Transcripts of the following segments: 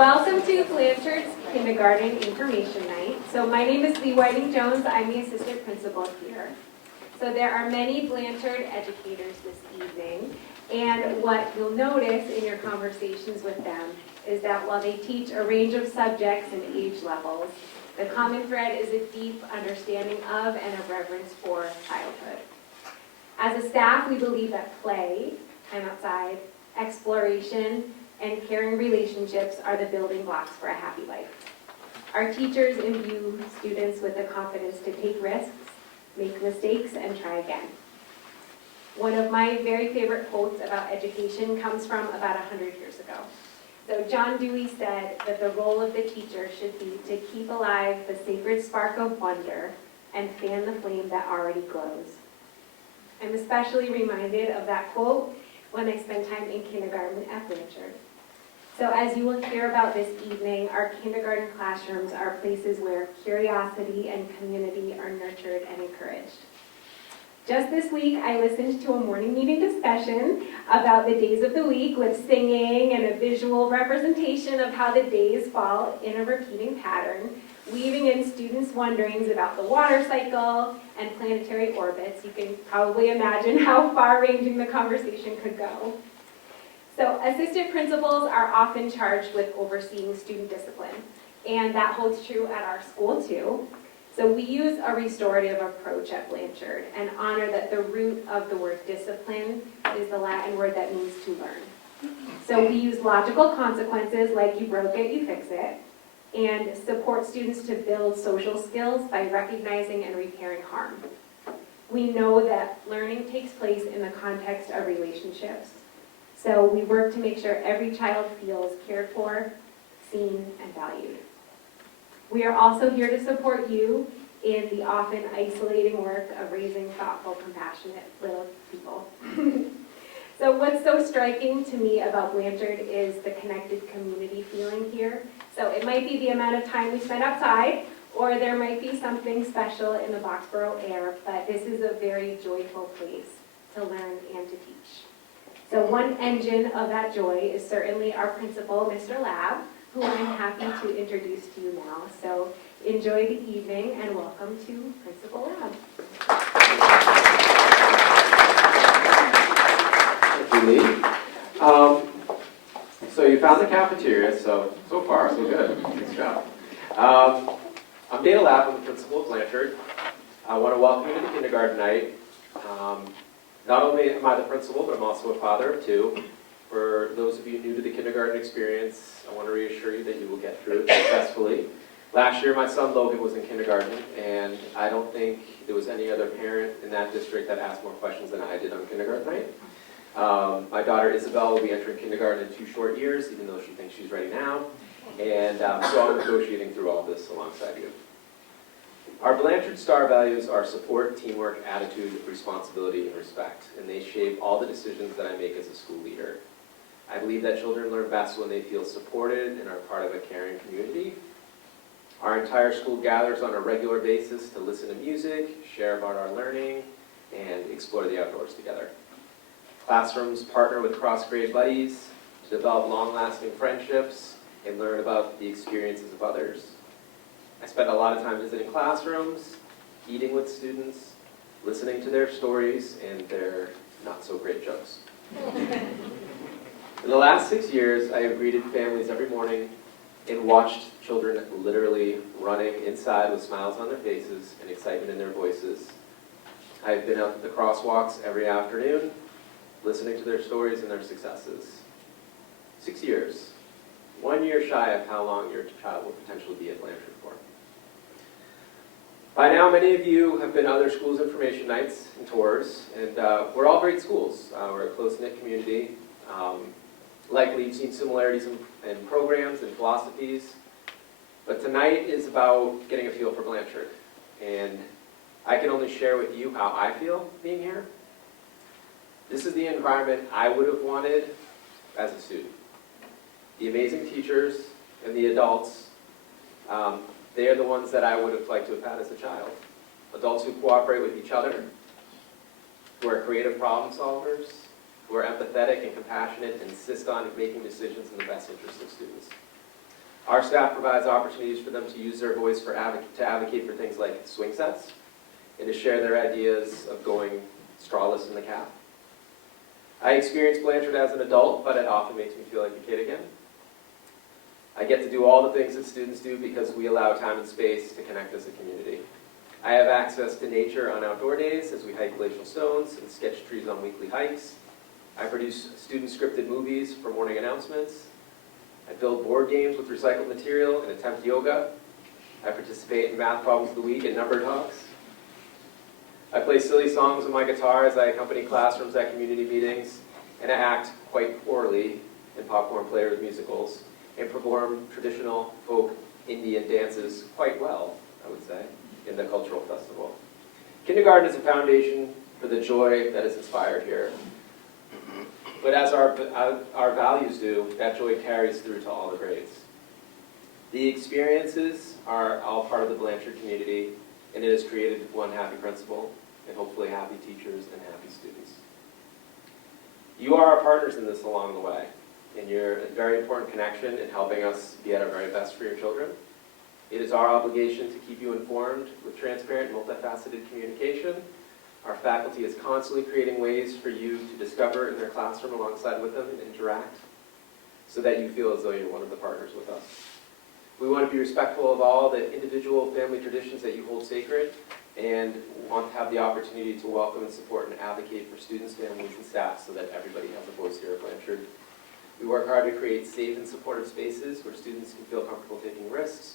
Welcome to Blanchard's Kindergarten Information Night. So my name is Lee Whiting-Jones. I'm the assistant principal here. So there are many Blanchard educators this evening, and what you'll notice in your conversations with them is that while they teach a range of subjects and age levels, the common thread is a deep understanding of and a reverence for childhood. As a staff, we believe that play, time outside, exploration, and caring relationships are the building blocks for a happy life. Our teachers imbue students with the confidence to take risks, make mistakes, and try again. One of my very favorite quotes about education comes from about 100 years ago. So John Dewey said that the role of the teacher should be to keep alive the sacred spark of wonder and fan the flame that already glows. I'm especially reminded of that quote when I spend time in kindergarten at Blanchard. So as you will hear about this evening, our kindergarten classrooms are places where curiosity and community are nurtured and encouraged. Just this week, I listened to a morning meeting discussion about the days of the week with singing and a visual representation of how the days fall in a repeating pattern, weaving in students' wonderings about the water cycle and planetary orbits. You can probably imagine how far-ranging the conversation could go. So assistant principals are often charged with overseeing student discipline, and that holds true at our school too. So we use a restorative approach at Blanchard and honor that the root of the word discipline is the Latin word that means to learn. So we use logical consequences like you broke it, you fix it, and support students to build social skills by recognizing and repairing harm. We know that learning takes place in the context of relationships. So we work to make sure every child feels cared for, seen, and valued. We are also here to support you in the often isolating work of raising thoughtful, compassionate little people. So what's so striking to me about Blanchard is the connected community feeling here. So it might be the amount of time we spend outside, or there might be something special in the Boxborough air, but this is a very joyful place to learn and to teach. So one engine of that joy is certainly our principal, Mr. Lab, who I'm happy to introduce to you now. So enjoy the evening and welcome to Principal Lab. Thank you, Lee. So you found the cafeteria, so far so good. Good job. I'm Dana Lab, I'm the principal of Blanchard. I want to welcome you to the kindergarten night. Not only am I the principal, but I'm also a father of two. For those of you new to the kindergarten experience, I want to reassure you that you will get through it successfully. Last year, my son Logan was in kindergarten, and I don't think there was any other parent in that district that asked more questions than I did on kindergarten night. My daughter Isabel will be entering kindergarten in 2 short years, even though she thinks she's ready now. And so I'm negotiating through all this alongside you. Our Blanchard STAR values are support, teamwork, attitude, responsibility, and respect, and they shape all the decisions that I make as a school leader. I believe that children learn best when they feel supported and are part of a caring community. Our entire school gathers on a regular basis to listen to music, share about our learning, and explore the outdoors together. Classrooms partner with cross-grade buddies to develop long-lasting friendships and learn about the experiences of others. I spend a lot of time visiting classrooms, eating with students, listening to their stories and their not-so-great jokes. In the last 6 years, I have greeted families every morning and watched children literally running inside with smiles on their faces and excitement in their voices. I've been out at the crosswalks every afternoon, listening to their stories and their successes. 6 years, 1 year shy of how long your child will potentially be at Blanchard for. By now, many of you have been to other schools' information nights and tours, and we're all great schools. We're a close-knit community. Likely you've seen similarities in programs and philosophies, but tonight is about getting a feel for Blanchard. And I can only share with you how I feel being here. This is the environment I would have wanted as a student. The amazing teachers and the adults, they are the ones that I would have liked to have had as a child. Adults who cooperate with each other, who are creative problem solvers, who are empathetic and compassionate and insist on making decisions in the best interest of students. Our staff provides opportunities for them to use their voice to advocate for things like swing sets and to share their ideas of going strawless in the cap. I experienced Blanchard as an adult, but it often makes me feel like a kid again. I get to do all the things that students do because we allow time and space to connect as a community. I have access to nature on outdoor days as we hike glacial stones and sketch trees on weekly hikes. I produce student-scripted movies for morning announcements. I build board games with recycled material and attempt yoga. I participate in math problems of the week and number talks. I play silly songs on my guitar as I accompany classrooms at community meetings, and I act quite poorly in Popcorn Players musicals and perform traditional folk Indian dances quite well, I would say, in the cultural festival. Kindergarten is a foundation for the joy that is inspired here. But as our values do, that joy carries through to all the grades. The experiences are all part of the Blanchard community, and it has created one happy principal, and hopefully happy teachers and happy students. You are our partners in this along the way, and you're a very important connection in helping us be at our very best for your children. It is our obligation to keep you informed with transparent, multifaceted communication. Our faculty is constantly creating ways for you to discover in their classroom alongside with them and interact so that you feel as though you're one of the partners with us. We want to be respectful of all the individual family traditions that you hold sacred and want to have the opportunity to welcome and support and advocate for students, families, and staff so that everybody has a voice here at Blanchard. We work hard to create safe and supportive spaces where students can feel comfortable taking risks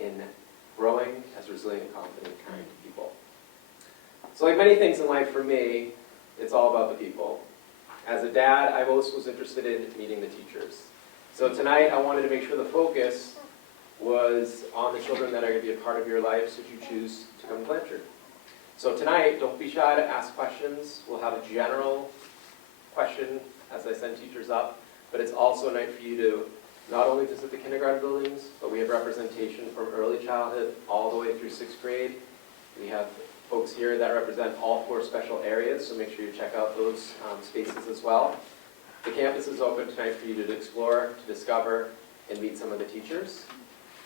in growing as resilient, confident, kind people. So like many things in life for me, it's all about the people. As a dad, I always was interested in meeting the teachers. So tonight I wanted to make sure the focus was on the children that are going to be a part of your life should you choose to come to Blanchard. So tonight, don't be shy to ask questions. We'll have a general question as I send teachers up, but it's also a night for you to not only visit the kindergarten buildings, but we have representation from early childhood all the way through 6th grade. We have folks here that represent all 4 special areas, so make sure you check out those spaces as well. The campus is open tonight for you to explore, to discover, and meet some of the teachers.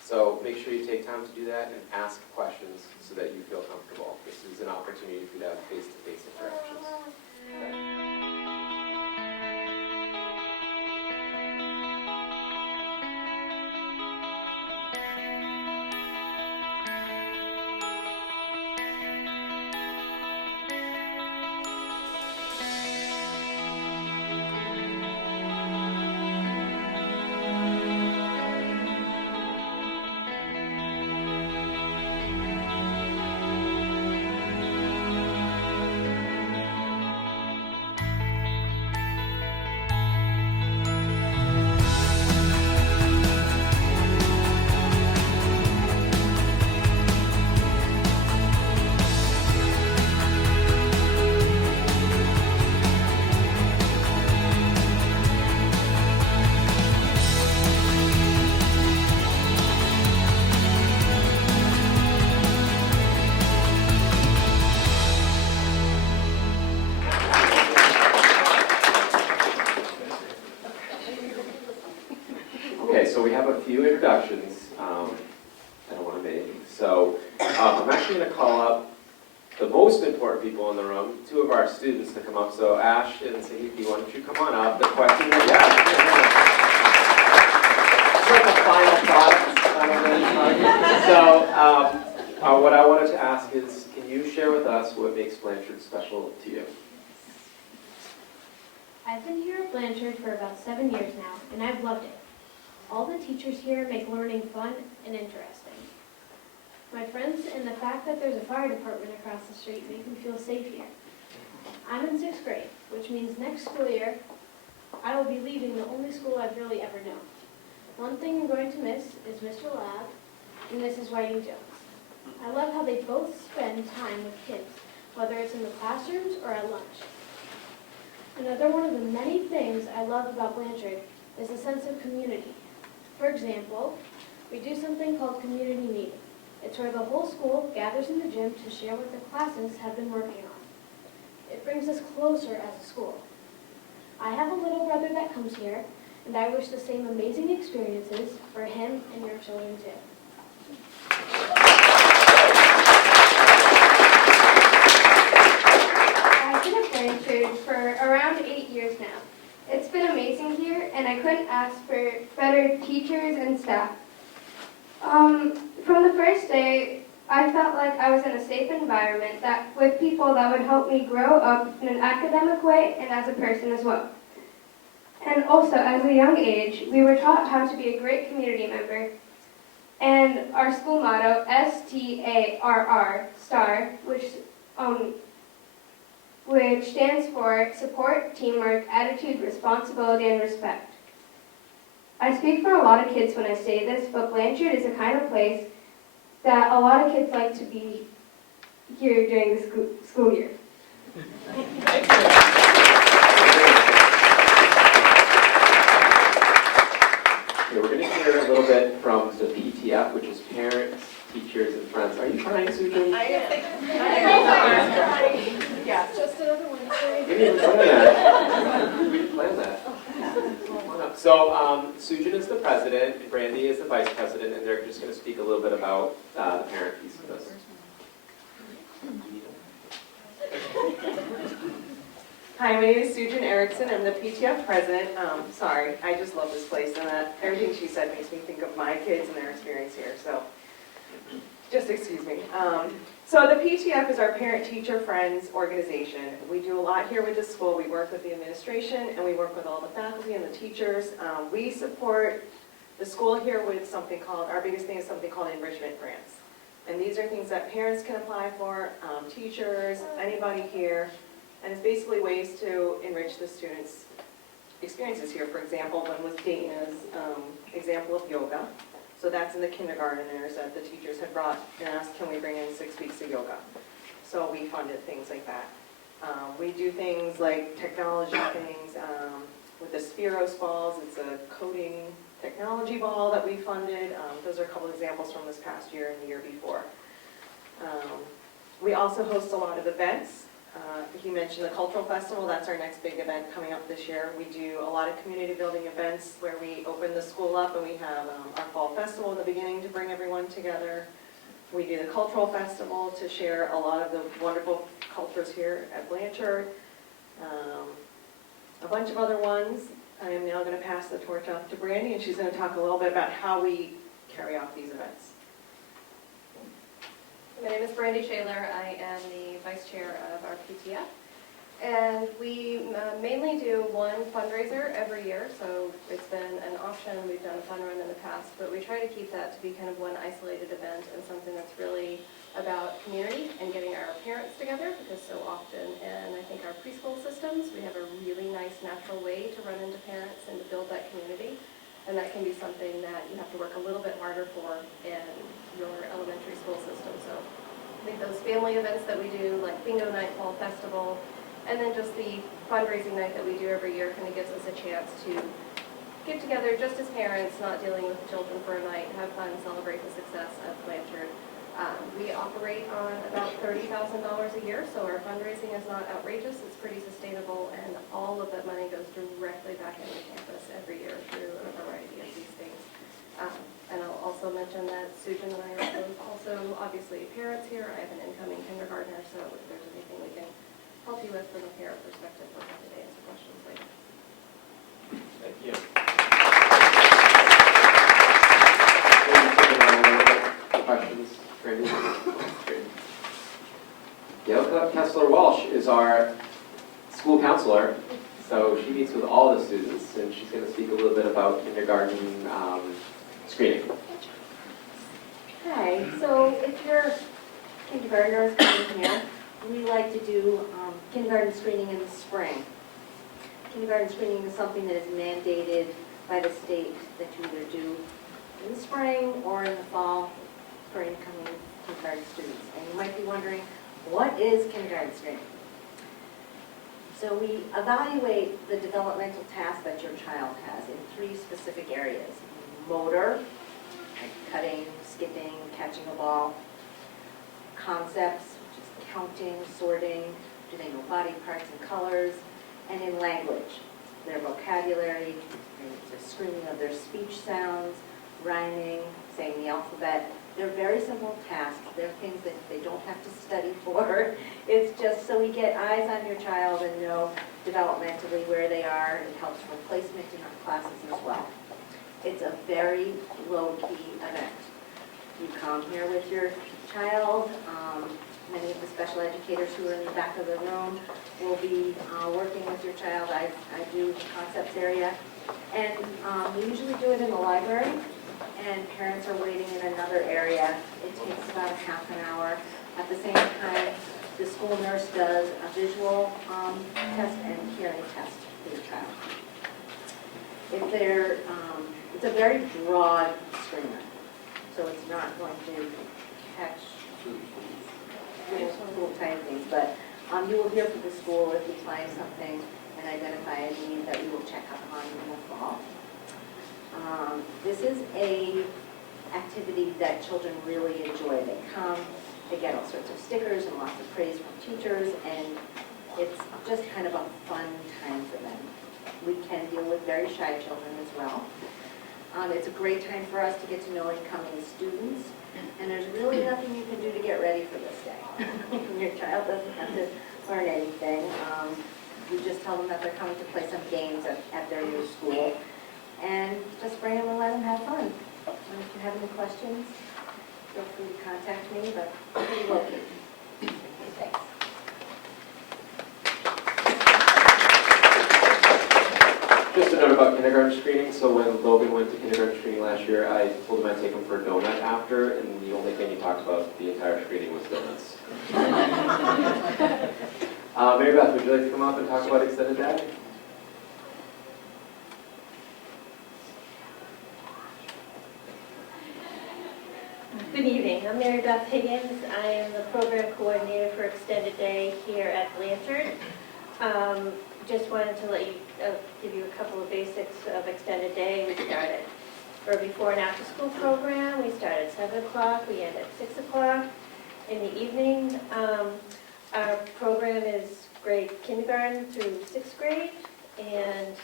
So make sure you take time to do that and ask questions so that you feel comfortable. This is an opportunity for you to have face-to-face interactions. Okay. So we have a few introductions that I want to make. So I'm actually going to call up the most important people in the room, 2 of our students to come up. So Ash and Sahiki, why don't you come on up? The question that, it's like a final product. So what I wanted to ask is, can you share with us what makes Blanchard special to you? I've been here at Blanchard for about 7 years now, and I've loved it. All the teachers here make learning fun and interesting. My friends and the fact that there's a fire department across the street make me feel safe here. I'm in 6th grade, which means next school year, I will be leaving the only school I've really ever known. One thing I'm going to miss is Mr. Lab and Mrs. Whiting-Jones. I love how they both spend time with kids, whether it's in the classrooms or at lunch. Another one of the many things I love about Blanchard is a sense of community. For example, we do something called community meeting. It's where the whole school gathers in the gym to share what the classes have been working on. It brings us closer as a school. I have a little brother that comes here, And I wish the same amazing experiences for him and your children too. I've been at Blanchard for around 8 years now. It's been amazing here, and I couldn't ask for better teachers and staff. From the first day, I felt like I was in a safe environment with people that would help me grow up in an academic way and as a person as well. And also, as a young age, we were taught how to be a great community member. And our school motto, STARR, STAR, which stands for support, teamwork, attitude, responsibility, and respect. I speak for a lot of kids when I say this, but Blanchard is the kind of place that a lot of kids like to be here during the school year. Okay, we're going to hear a little bit from the PTF, which is parents, teachers, and friends. Are you trying, Susan? I am. Yeah. Just another one. We didn't plan that. We didn't plan that. Come on up. So, Susan is the president, Brandy is the vice president, and they're just going to speak a little bit about the parent piece of this. Hi, my name is Susan Erickson. I'm the PTF president. Sorry, I just love this place, and everything she said makes me think of my kids and their experience here. So, just excuse me. So the PTF is our parent-teacher friends organization. We do a lot here with the school. We work with the administration, and we work with all the faculty and the teachers. We support the school here with something called, our biggest thing is something called enrichment grants. And these are things that parents can apply for, teachers, anybody here. And it's basically ways to enrich the students' experiences here. For example, one was Dana's example of yoga. So that's in the kindergarteners that the teachers had brought and asked, can we bring in 6 weeks of yoga? So we funded things like that. We do things like technology things with the Spiros balls. It's a coding technology ball that we funded. Those are a couple examples from this past year and the year before. We also host a lot of events. He mentioned the Cultural Festival. That's our next big event coming up this year. We do a lot of community building events where we open the school up and we have our fall festival in the beginning to bring everyone together. We do the Cultural Festival to share a lot of the wonderful cultures here at Blanchard. A bunch of other ones. I am now going to pass the torch off to Brandy, and she's going to talk a little bit about how we carry off these events. My name is Brandy Shaler. I am the vice chair of our PTF. And we mainly do one fundraiser every year, so it's been an auction. We've done a fun run in the past, but we try to keep that to be kind of one isolated event and something that's really about community and getting our parents together, because so often in, I think, our preschool systems, we have a really nice natural way to run into parents and to build that community. And that can be something that you have to work a little bit harder for in your elementary school system. So I think those family events that we do, like bingo night, fall festival, and then just the fundraising night that we do every year kind of gives us a chance to get together just as parents, not dealing with children for a night, have fun, celebrate the success of Blanchard. We operate on about $30,000 a year, so our fundraising is not outrageous. It's pretty sustainable, and all of that money goes directly back into campus every year through a variety of these things. And I'll also mention that Susan and I are also obviously parents here. I have an incoming kindergartner, so if there's anything we can help you with from a parent perspective, we're happy to answer questions later. Thank you. Questions? Brandy? Yelka Kessler-Walsh is our school counselor, so she meets with all the students, and she's going to speak a little bit about kindergarten screening. Hi, so if your kindergartner is coming here, we like to do kindergarten screening in the spring. Kindergarten screening is something that is mandated by the state that you either do in the spring or in the fall for incoming kindergarten students. And you might be wondering, what is kindergarten screening? So we evaluate the developmental tasks that your child has in 3 specific areas. Motor, like cutting, skipping, catching a ball. Concepts, which is counting, sorting, do they know body parts and colors, and in language. their vocabulary, the screening of their speech sounds, rhyming, saying the alphabet. They're very simple tasks. They're things that they don't have to study for. It's just so we get eyes on your child and know developmentally where they are. It helps with placement in our classes as well. It's a very low-key event. You come here with your child. Many of the special educators who are in the back of the room will be working with your child. I do the concepts area. And we usually do it in the library, and parents are waiting in another area. It takes about a half an hour. At the same time, the school nurse does a visual test and hearing test for your child. If they're, it's a very broad screener, so it's not going to catch little tiny things, but you will hear from the school if you find something and identify a need that we will check up on in the fall. This is a activity that children really enjoy. They come, they get all sorts of stickers and lots of praise from teachers, and it's just kind of a fun time for them. We can deal with very shy children as well. It's a great time for us to get to know incoming students, and there's really nothing you can do to get ready for this day. Your child doesn't have to learn anything. You just tell them that they're coming to play some games at their new school, and just bring them and let them have fun. And if you have any questions, feel free to contact me, but pretty low-key. Thanks. Just a note about kindergarten screening. So when Logan went to kindergarten screening last year, I told him I'd take him for a donut after, and the only thing he talked about the entire screening was donuts. Mary Beth, would you like to come up and talk about extended day? Good evening. I'm Mary Beth Higgins. I am the program coordinator for Extended Day here at Blanchard. Just wanted to let you give you a couple of basics of Extended Day. We started for before and after school program. We start at 7 o'clock. We end at 6 o'clock in the evening. Our program is grade kindergarten through 6th grade, and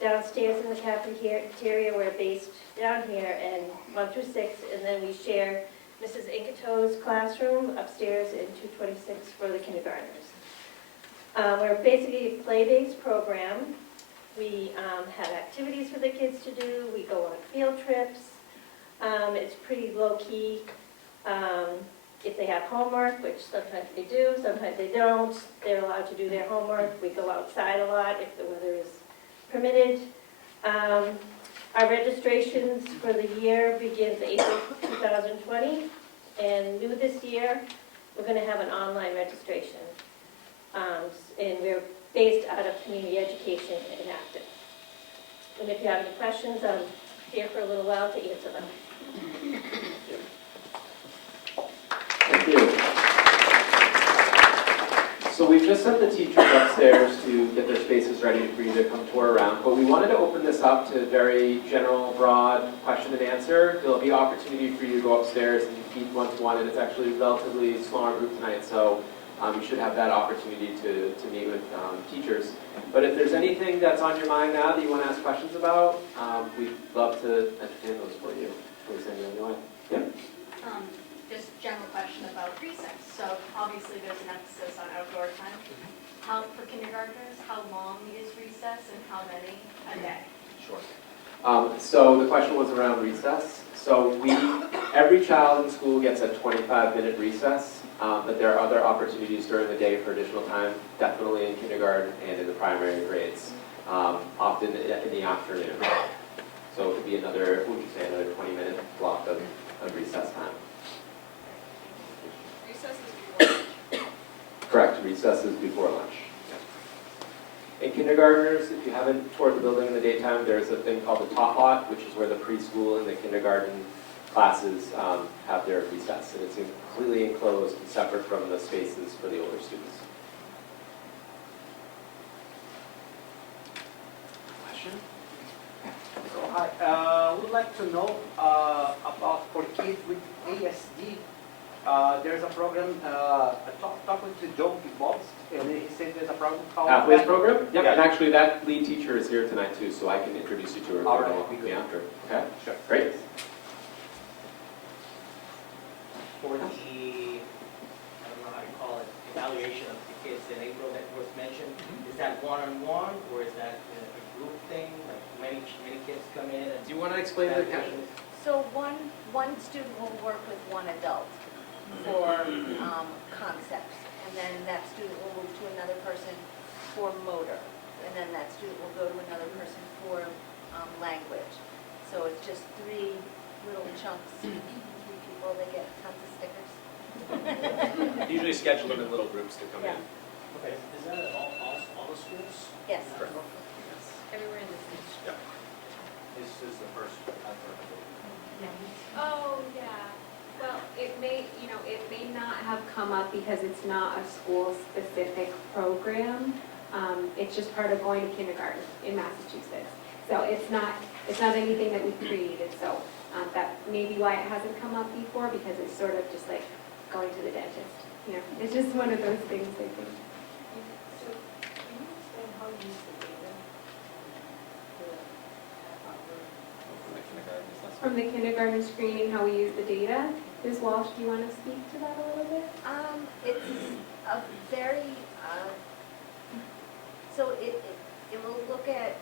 downstairs in the cafeteria, we're based down here, and 1 through 6, and then we share Mrs. Inkato's classroom upstairs in 226 for the kindergartners. We're basically a play-based program. We have activities for the kids to do. We go on field trips. It's pretty low-key. If they have homework, which sometimes they do, sometimes they don't, they're allowed to do their homework. We go outside a lot if the weather is permitted. Our registrations for the year begins April 2020, and new this year, we're going to have an online registration. And we're based out of community education in Acton. And if you have any questions, I'm here for a little while to answer them. Thank you. So we've just sent the teachers upstairs to get their spaces ready for you to come tour around, but we wanted to open this up to very general, broad question and answer. There'll be opportunity for you to go upstairs and meet one-to-one, and it's actually a relatively smaller group tonight, so you should have that opportunity to meet with teachers. But if there's anything that's on your mind now that you want to ask questions about, we'd love to entertain those for you. Please send you on your way. Yeah? Just general question about recess. So obviously there's an emphasis on outdoor time. How, for kindergartners, how long is recess and how many a day? Sure. So the question was around recess. So every child in school gets a 25-minute recess, but there are other opportunities during the day for additional time, definitely in kindergarten and in the primary grades, often in the afternoon. So it could be another, what would you say, another 20-minute block of recess time. Recess is before lunch. Correct, recess is before lunch. In kindergartners, if you haven't toured the building in the daytime, there's a thing called the top lot, which is where the preschool and the kindergarten classes have their recess. And it's completely enclosed and separate from the spaces for the older students. Question? So I would like to know about for kids with ASD. There's a program, talking to John Bobbs, and he said there's a program Pathways program? Yep, Yeah. and actually that lead teacher is here tonight too, so I can introduce you to her. All right. We'll be after, okay? Sure. Great. For the, I don't know how to call it, evaluation of the kids in April that was mentioned, is that one-on-one, or is that a group thing, like many kids come in and? Do you want to explain the So one student will work with one adult for concepts, and then that student will move to another person for motor, and then that student will go to another person for language. So it's just 3 little chunks, 3 people, they get tons of stickers. Usually schedule them in little groups to come in. Okay, is that at all the schools? Yes. Everywhere in the state. This is the first I've heard of it. Oh, yeah. Well, it may not have come up because it's not a school-specific program. It's just part of going to kindergarten in Massachusetts. So it's not anything that we've created, so that may be why it hasn't come up before, because it's sort of just like going to the dentist. You know, it's just one of those things, I think. So, can you explain how you use the data? From the kindergarten screening, how we use the data. Ms. Walsh, do you want to speak to that a little bit? It's a very, so it will look at,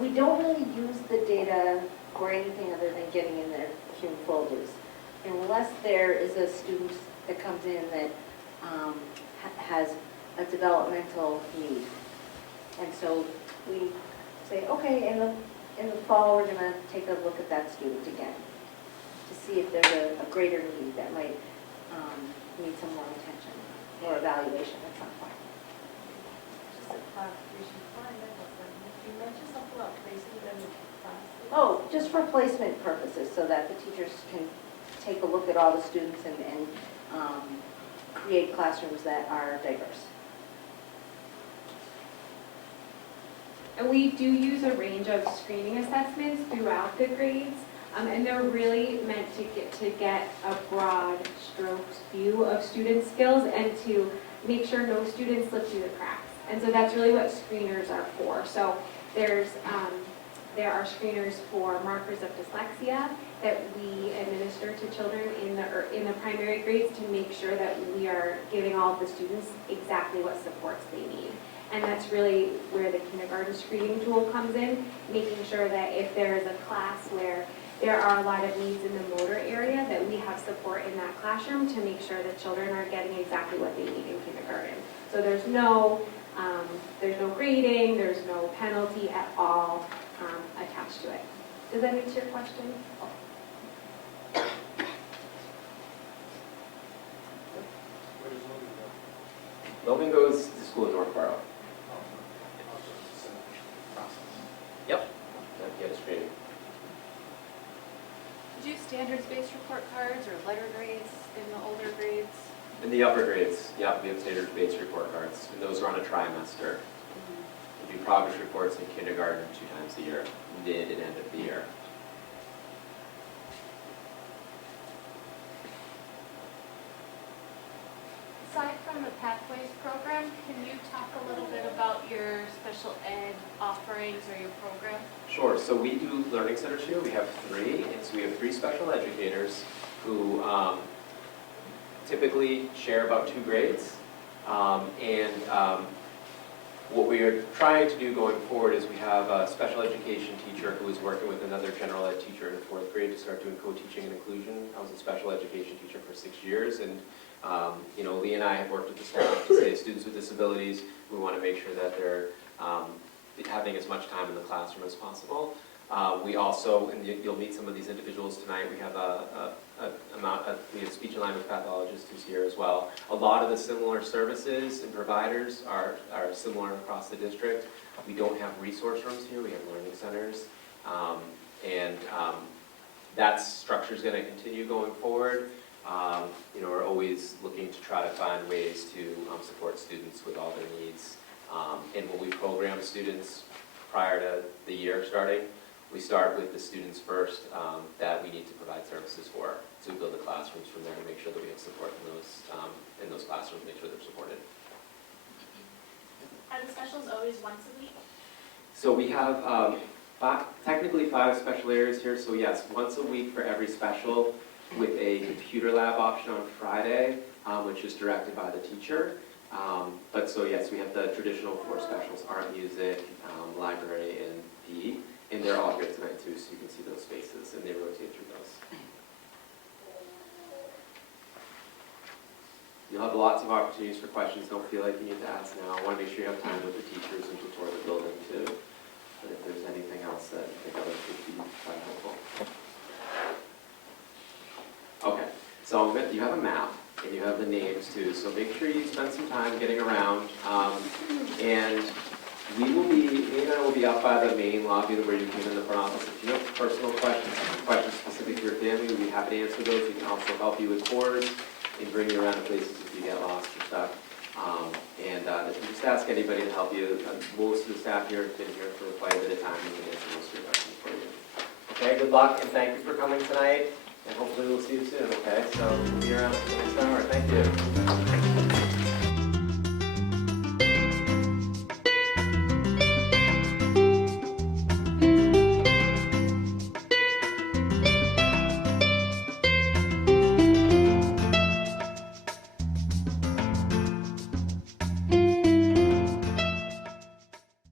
we don't really use the data for anything other than getting in their Hume folders. Unless there is a student that comes in that has a developmental need. And so we say, okay, in the fall, we're going to take a look at that student again to see if there's a greater need that might need some more attention or evaluation at some point. Just a clarification, you mentioned something about placing them in classes. Oh, just for placement purposes, so that the teachers can take a look at all the students and create classrooms that are diverse. And we do use a range of screening assessments throughout the grades, and they're really meant to get a broad strokes view of student skills and to make sure no students slip through the cracks. And so that's really what screeners are for. So there are screeners for markers of dyslexia that we administer to children in the primary grades to make sure that we are giving all of the students exactly what supports they need. And that's really where the kindergarten screening tool comes in, making sure that if there is a class where there are a lot of needs in the motor area, that we have support in that classroom to make sure that children are getting exactly what they need in kindergarten. So there's no grading, there's no penalty at all attached to it. Does that answer your question? Where does Logan go? Logan goes to school in Northborough. Also, it's a similar process. Yep. Get a screening. Do you use standards-based report cards or letter grades in the older grades? In the upper grades, yeah, we have standards-based report cards, and those are on a trimester. We do progress reports in kindergarten 2 times a year, mid and end of the year. Aside from the Pathways program, can you talk a little bit about your special ed offerings or your program? Sure, so we do learning centers here. We have 3, and so we have 3 special educators who typically share about 2 grades. What we are trying to do going forward is we have a special education teacher who is working with another general ed teacher in 4th grade to start doing co-teaching and inclusion. I was a special education teacher for 6 years, and Lee and I have worked with the staff to say students with disabilities, we want to make sure that they're having as much time in the classroom as possible. We also, and you'll meet some of these individuals tonight, we have we have speech and language pathologist who's here as well. A lot of the similar services and providers are similar across the district. We don't have resource rooms here, we have learning centers. That structure is going to continue going forward. We're always looking to try to find ways to support students with all their needs. And when we program students prior to the year starting, we start with the students first that we need to provide services for. So we build classrooms from there to make sure that we have support in those classrooms, make sure they're supported. Are the specials always once a week? So we have technically 5 special areas here, so yes, once a week for every special with a computer lab option on Friday, which is directed by the teacher. But so yes, we have the traditional 4 specials, art, music, library, and PE, and they're all here tonight too, so you can see those spaces, and they rotate through those. You'll have lots of opportunities for questions. Don't feel like you need to ask now. I want to make sure you have time with the teachers and to tour the building too. But if there's anything else that you think others would be quite helpful. Okay, so you have a map and you have the names too. So make sure you spend some time getting around. And me and I will be up by the main lobby where you came in the front office. If you have personal questions specific to your family, we'd be happy to answer those. We can also help you with tours and bring you around to places if you get lost or stuff. If you just ask anybody to help you, most of the staff here have been here for quite a bit of time and can answer most of your questions for you. Okay, good luck and thank you for coming tonight. And hopefully we'll see you soon, okay? So we'll be around for the next hour. Thank you.